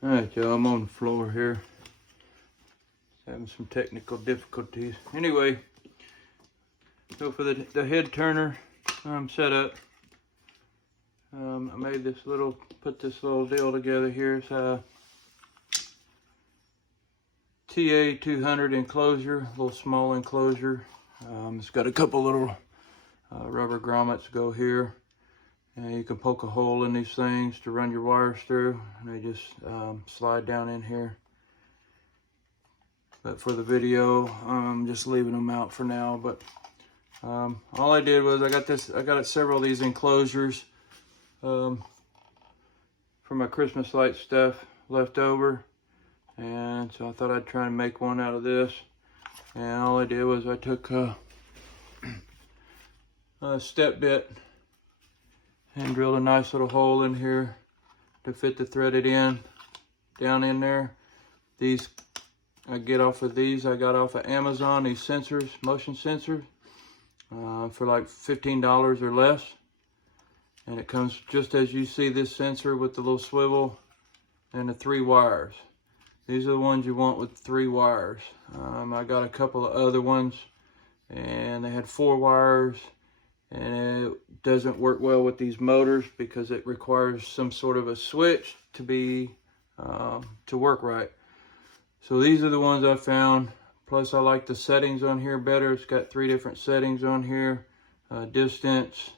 Alright, y'all, I'm on the floor here. Having some technical difficulties. Anyway, so for the head turner set up, I made this little, put this little deal together here. It's a TA200 enclosure, a little small enclosure. It's got a couple little rubber grommets go here. And you can poke a hole in these things to run your wires through, and they just slide down in here. But for the video, I'm just leaving them out for now. But all I did was I got several of these enclosures for my Christmas light stuff left over, and so I thought I'd try and make one out of this. And all I did was I took a step bit and drilled a nice little hole in here to fit the threaded end down in there. These I got off of Amazon, these sensors, motion sensors, for like $15 or less. And it comes just as you see this sensor with the little swivel and the 3 wires. These are the ones you want with 3 wires. I got a couple of other ones and they had 4 wires, and it doesn't work well with these motors because it requires some sort of a switch to be to work right. So these are the ones I found. Plus I like the settings on here better. It's got 3 different settings on here: distance,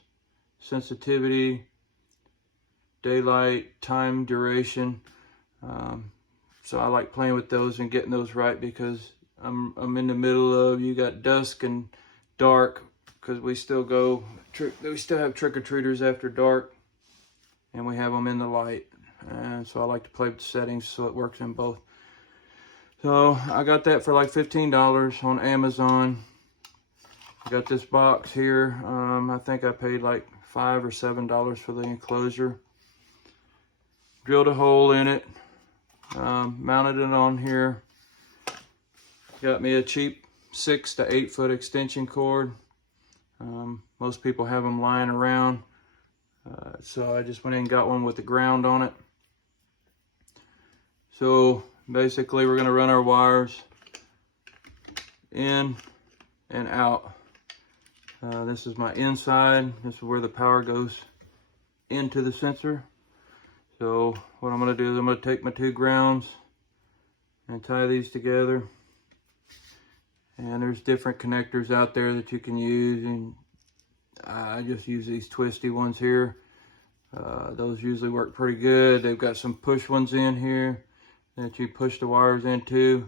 sensitivity, daylight, time, duration. So I like playing with those and getting those right, because I'm in the middle of, you got dusk and dark, because we still have trick-or-treaters after dark, and we have them in the light. And so I like to play with the settings so it works in both. So I got that for like $15 on Amazon. I got this box here. I think I paid like $5 or $7 for the enclosure. Drilled a hole in it, mounted it on here. Got me a cheap 6 to 8 foot extension cord. Most people have them lying around, so I just went in and got one with the ground on it. So basically we're going to run our wires in and out. This is my inside. This is where the power goes into the sensor. So what I'm going to do is I'm going to take my 2 grounds and tie these together. And there's different connectors out there that you can use, and I just use these twisty ones here. Those usually work pretty good. They've got some push ones in here that you push the wires into,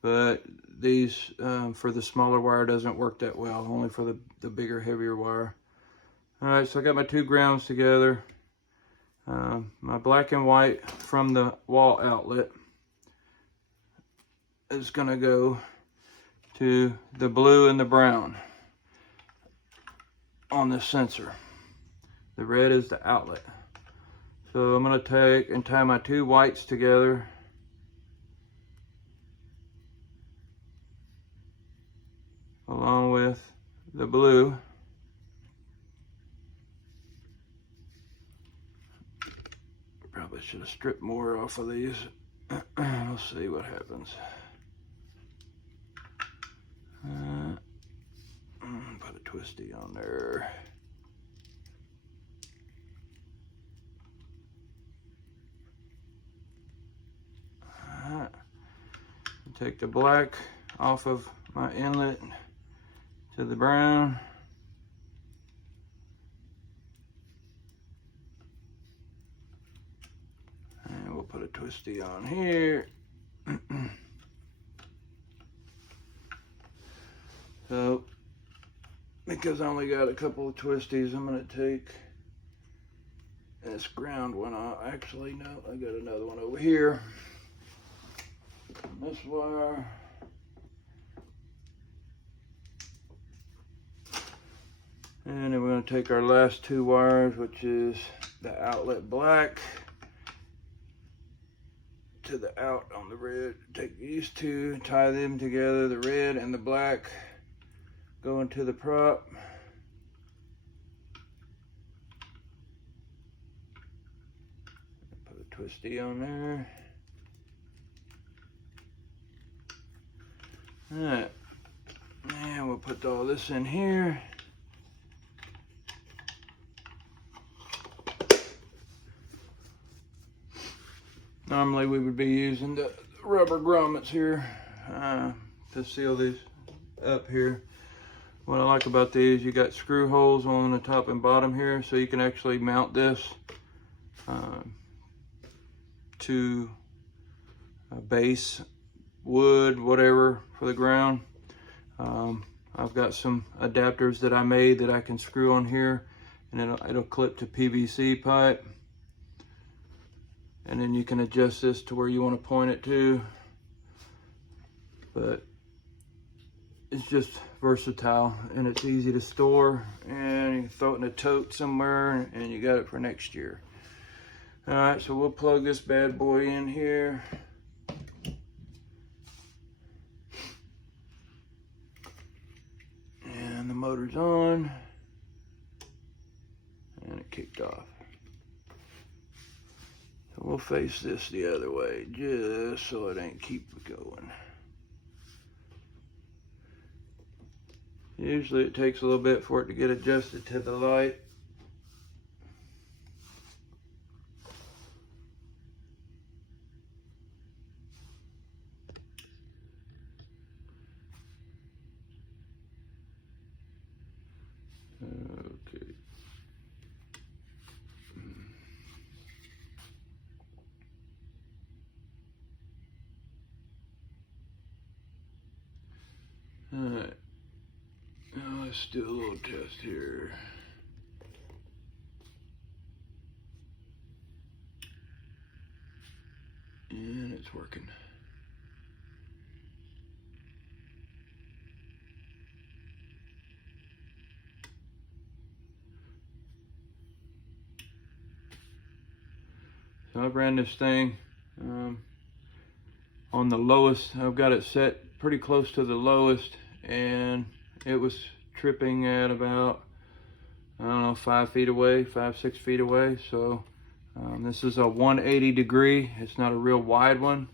but these for the smaller wire doesn't work that well, only for the bigger, heavier wire. All right, so I got my 2 grounds together. My black and white from the wall outlet is gonna go to the blue and the brown on this sensor. The red is the outlet. So I'm going to take and tie my 2 whites together. Along with the blue. Probably should have stripped more off of these. We'll see what happens. Put a twisty on there. Alright. Take the black off of my inlet to the brown. And we'll put a twisty on here. So, because I only got a couple of twisties, I'm going to take this ground one off. Actually, no, I got another one over here. This wire. And then we're going to take our last 2 wires, which is the outlet black to the out on the red. Take these 2, tie them together, the red and the black. Go into the prop. Put a twisty on there. All right, and we'll put all this in here. Normally we would be using the rubber grommets here to seal these up here. What I like about these, you got screw holes on the top and bottom here, so you can actually mount this to a base, wood, whatever for the ground. I've got some adapters that I made that I can screw on here, and it'll clip to PVC pipe. And then you can adjust this to where you want to point it to. But it's just versatile, and it's easy to store, and you can throw it in a tote somewhere, and you got it for next year. All right, so we'll plug this bad boy in here. And the motor's on, and it kicked off. So we'll face this the other way, just so it ain't keep going. Usually it takes a little bit for it to get adjusted to the light. Okay. All right. Now let's do a little test here. And it's working. So I've ran this thing on the lowest. I've got it set pretty close to the lowest, and it was tripping at about, I don't know, 5 feet away, 5-6 feet away. So this is a 180 degree. It's not a real wide one,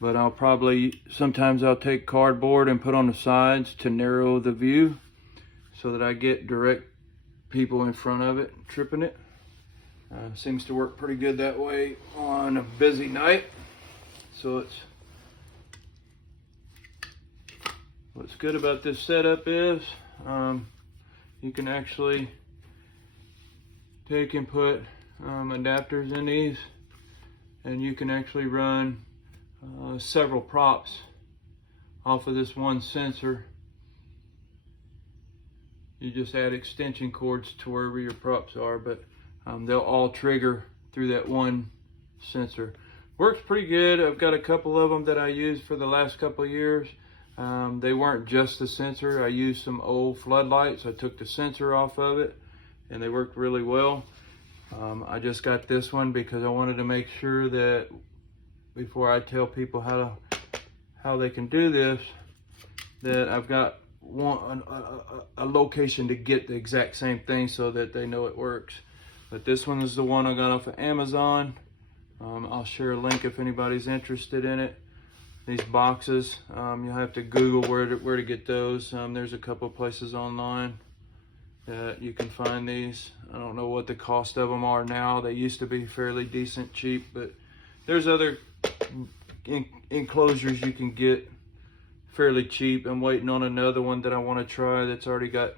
but sometimes I'll take cardboard and put on the sides to narrow the view so that I get direct people in front of it tripping it. Seems to work pretty good that way on a busy night. So what's good about this setup is you can actually take and put adapters in these, and you can actually run several props off of this one sensor. You just add extension cords to wherever your props are, but they'll all trigger through that one sensor. Works pretty good. I've got a couple of them that I used for the last couple of years. They weren't just the sensor. I used some old floodlights. I took the sensor off of it, and they worked really well. I just got this one because I wanted to make sure that before I tell people how they can do this, that I've got a location to get the exact same thing so that they know it works. But this one is the one I got off of Amazon. I'll share a link if anybody's interested in it. These boxes, you'll have to Google where to get those. There's a couple places online that you can find these. I don't know what the cost of them are now. They used to be fairly decent, cheap, but there's other enclosures you can get fairly cheap. I'm waiting on another one that I want to try that's already got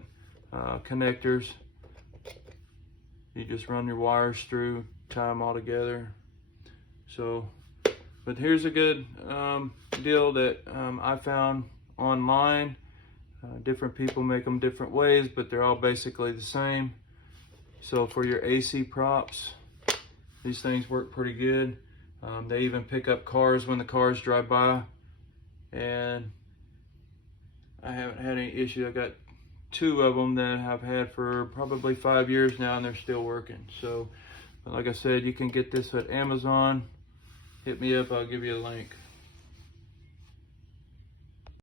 connectors. You just run your wires through, tie them all together. So, but here's a good deal that I found online. Different people make them different ways, but they're all basically the same. So for your AC props, these things work pretty good. They even pick up cars when the cars drive by, and I haven't had any issue. I got 2 of them that I've had for probably 5 years now, and they're still working. So, like I said, you can get this at Amazon. Hit me up, I'll give you a link.